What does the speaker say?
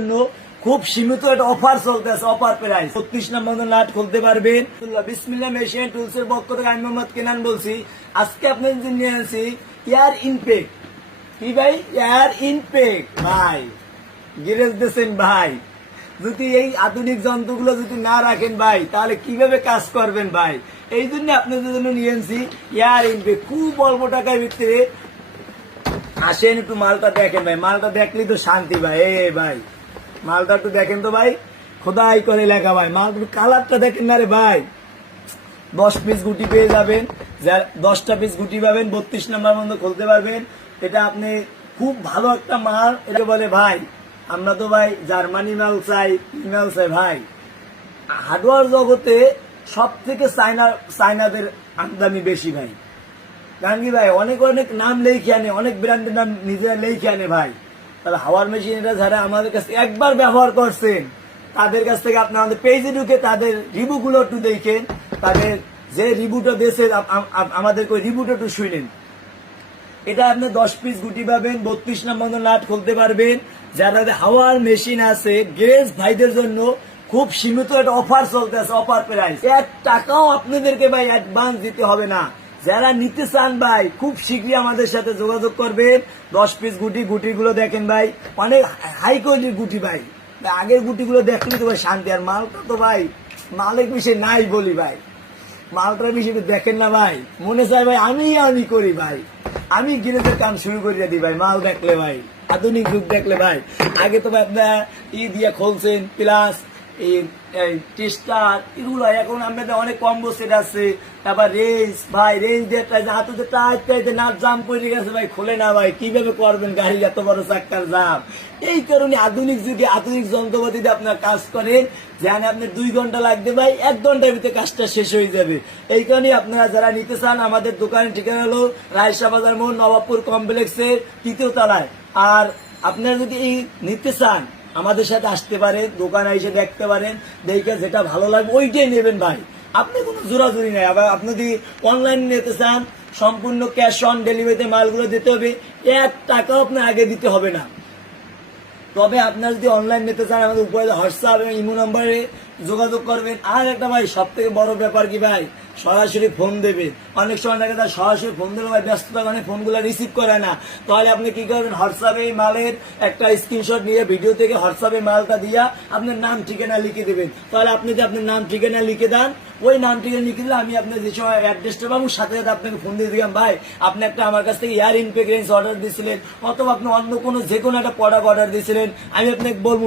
জন্য খুব সীমিত একটা অফার চলতেছে, অফার প্রাইস 36 নম্বর নাট খুলতে পারবেন। বিসমিল্লাহ মেশিন টুলসের পক্ষ থেকে আমি মোহাম্মদ কেনান বলছি। আজকে আপনাদের জন্য নিয়ে আসি এয়ার ইনটেক। কি ভাই? এয়ার ইনটেক ভাই, গ্যারেজ দিয়েছেন ভাই। যদি এই আধুনিক যন্ত্রগুলো যদি না রাখেন ভাই, তাহলে কিভাবে কাজ করবেন ভাই? এই জন্য আপনাদের জন্য নিয়ে আসি এয়ার ইনটেক। খুব অল্প টাকার ভিতরে আসেন, একটু মালটা দেখেন ভাই। মালটা দেখলেই তো শান্তি ভাই। ভাই মালটা একটু দেখেন তো ভাই, খোদাই করে লেখা ভাই। মাল কালারটা দেখেন না রে ভাই। 10 পিস গুটি পেয়ে যাবেন, 10টা পিস গুটি পাবেন। 32 নম্বর মধ্যে খুলতে পারবেন। এটা আপনি খুব ভালো একটা মাল। এটা বলে ভাই, আমরা তো ভাই জার্মানি মাল চাই, মাল চাই ভাই। হার্ডওয়্যার জগতে সব থেকে চাইনাদের আমদানি বেশি ভাই। কারণ কি ভাই, অনেক অনেক নাম লেখে আনে, অনেক ব্র্যান্ডের নাম নিজেরা লেখে আনে ভাই। তাহলে হাওয়ার মেশিন এটা যারা আমাদের কাছে একবার ব্যবহার করছেন, তাদের কাছ থেকে আপনি আমাদের পেজে ঢুকে তাদের রিভিউ গুলো একটু দেখেন। তাদের যে রিভিউটা দিয়েছে আমাদেরকে ওই রিভিউটা একটু শুনেন। এটা আপনি 10 পিস গুটি পাবেন, 32 নম্বর নাট খুলতে পারবেন। যারা হাওয়ার মেশিন আছে গ্যারেজ ভাইদের জন্য খুব সীমিত একটা অফার চলতেছে, অফার প্রাইস। 1 টাকাও আপনাদেরকে ভাই অ্যাডভান্স দিতে হবে না। যারা নিতে চান ভাই, খুব শীঘ্রই আমাদের সাথে যোগাযোগ করবেন। 10 পিস গুটিগুলো দেখেন ভাই, অনেক হাই কোয়ালিটির গুটি ভাই। আগের গুটিগুলো দেখলে তো ভাই শান্তি। আর মালটা তো ভাই মালিক বিষয় নাই বলি ভাই, মালটার বিষয়ে দেখেন না ভাই, মনে চায় ভাই আমি করি ভাই। আমি গিরেজের কাম শুরু করিয়ে দিই ভাই। মাল দেখলে ভাই, আধুনিক যুগ দেখলে ভাই। আগে তো ভাই আপনার দিয়ে খুলছেন, প্লাস এই টেস্টার এগুলো। এখন আমাদের অনেক কম্বো সেট আছে। তারপর রেঞ্জ ভাই, রেঞ্জ দিয়ে হাতে টাইতে নাট জাম করে গেছে ভাই, খোলে না ভাই। কিভাবে করবেন গাড়ি এত বড় চাক্কার জাম? এই কারণে আধুনিক যুগে আধুনিক যন্ত্রপাতিতে আপনার কাজ করেন, যেখানে আপনার 2 ঘন্টা লাগবে ভাই, 1 ঘন্টার ভিতরে কাজটা শেষ হয়ে যাবে। এই কারণে আপনারা যারা নিতে চান, আমাদের দোকানের ঠিকানা হলো রায়শা বাজার মোড়, নবাবপুর কমপ্লেক্সের 3য় তলায়। আর আপনারা যদি এই নিতে চান, আমাদের সাথে আসতে পারেন, দোকানে এসে দেখতে পারেন, দেখে যেটা ভালো লাগবে ওইটাই নেবেন ভাই। আপনি কোনো জোরাজুরি নাই। আবার আপনি যদি অনলাইন নিতে চান, সম্পূর্ণ ক্যাশ অন ডেলিভারিতে মালগুলো দিতে হবে, 1 টাকাও আপনার আগে দিতে হবে না। তবে আপনার যদি অনলাইন নিতে চান, আমাদের উপরে হোয়াটসঅ্যাপ এবং ইমো নাম্বারে যোগাযোগ করবেন। আর একটা ভাই, সব থেকে বড় ব্যাপার কি ভাই, সরাসরি ফোন দেবে। অনেক সময় দেখা যায় সরাসরি ফোন দিলে ভাই ব্যস্ততার কারণে ফোনগুলো রিসিভ করে না। তাহলে আপনি কি করবেন, হোয়াটসঅ্যাপে মালের একটা স্ক্রিনশট নিয়ে ভিডিও থেকে হোয়াটসঅ্যাপে মালটা দিয়া আপনার নাম ঠিকানা লিখে দেবেন। তাহলে আপনি যদি আপনার নাম ঠিকানা লিখে দেন, ওই নাম ঠিকানা লিখে দিলে আমি আপনার যে সময় অ্যাড্রেসটা পাবো, সাথে সাথে আপনাকে ফোন দিয়ে দিলাম, ভাই আপনি একটা আমার কাছ থেকে এয়ার ইনটেক রেঞ্জ অর্ডার দিয়েছিলেন, অথবা আপনি অন্য কোনো যে কোনো একটা প্রোডাক্ট অর্ডার দিয়েছিলেন, আমি আপনাকে বলবো